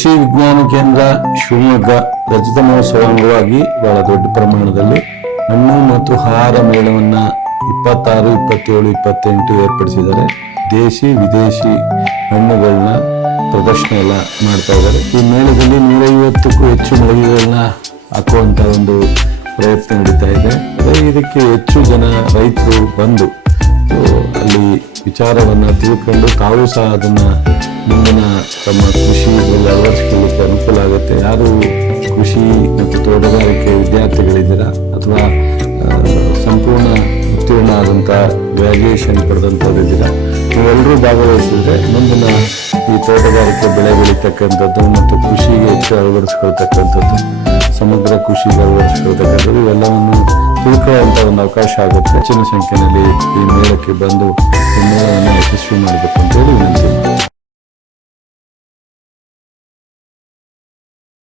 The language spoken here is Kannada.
ಕೃಷಿ ವಿಜ್ಞಾನ ಕೇಂದ್ರ ಶಿವಮೊಗ್ಗ ರಜತ ಮಹೋತ್ಸವ ಅಂಗವಾಗಿ ಬಹಳ ದೊಡ್ಡ ಪ್ರಮಾಣದಲ್ಲಿ ಹಣ್ಣು ಮತ್ತು ಆಹಾರ ಮೇಳವನ್ನ 26, 27, 28 ಏರ್ಪಡಿಸಿದ್ದಾರೆ. ದೇಶಿ ವಿದೇಶಿ ಹಣ್ಣುಗಳನ್ನ ಪ್ರದರ್ಶನ ಎಲ್ಲ ಮಾಡ್ತಾ ಇದ್ದಾರೆ. ಈ ಮೇಳದಲ್ಲಿ 150ಕ್ಕೂ ಹೆಚ್ಚು ಮಳಿಗೆಗಳನ್ನ ಹಾಕುವಂತ ಒಂದು ಪ್ರಯತ್ನ ನಡೀತಾ ಇದೆ. ಇದಕ್ಕೆ ಹೆಚ್ಚು ಜನ ರೈತರು ಬಂದು ಅಲ್ಲಿ ವಿಚಾರವನ್ನ ತಿಳ್ಕೊಂಡು ತಾವು ಸಹ ಅದನ್ನ ಮುಂದಿನ ತಮ್ಮ ಕೃಷಿಯಲ್ಲಿ ಅಳವಡಿಸಿಕೊಳ್ಳಲಿಕ್ಕೆ ಅನುಕೂಲ ಆಗುತ್ತೆ. ಯಾರು ಕೃಷಿ ಮತ್ತು ತೋಟಗಾರಿಕೆ ವಿದ್ಯಾರ್ಥಿಗಳಿದ್ದೀರಾ ಅಥವಾ ಸಂಪೂರ್ಣ ಉತ್ತೀರ್ಣ ಆದಂಥ ಗ್ರಾಜ್ಯುಯೇಷನ್ ಪಡೆದಂಥವ್ರಿದ್ದೀರಾ, ನೀವೆಲ್ಲರೂ ಭಾಗವಹಿಸಿದ್ರೆ ಮುಂದಿನ ಈ ತೋಟಗಾರಿಕೆ ಬೆಳೆ ಬೆಳೀತಕ್ಕಂಥದ್ದು ಮತ್ತು ಕೃಷಿಗೆ ಹೆಚ್ಚು ಅಳವಡಿಸ್ಕೊಳ್ತಕ್ಕಂಥದ್ದು, ಸಮಗ್ರ ಕೃಷಿಗೆ ಅಳವಡಿಸ್ಕೊಳ್ತಕ್ಕಂಥದ್ದು ಇವೆಲ್ಲವನ್ನು ತಿಳ್ಕೊಳ್ಳುವಂಥ ಒಂದು ಅವಕಾಶ ಆಗುತ್ತೆ. ಹೆಚ್ಚಿನ ಸಂಖ್ಯೆಯಲ್ಲಿ ಈ ಮೇಳಕ್ಕೆ ಬಂದು ಈ ಮೇಳವನ್ನು ಯಶಸ್ವಿ ಮಾಡಬೇಕು ಅಂತೇಳಿ ವಿನಂತಿ.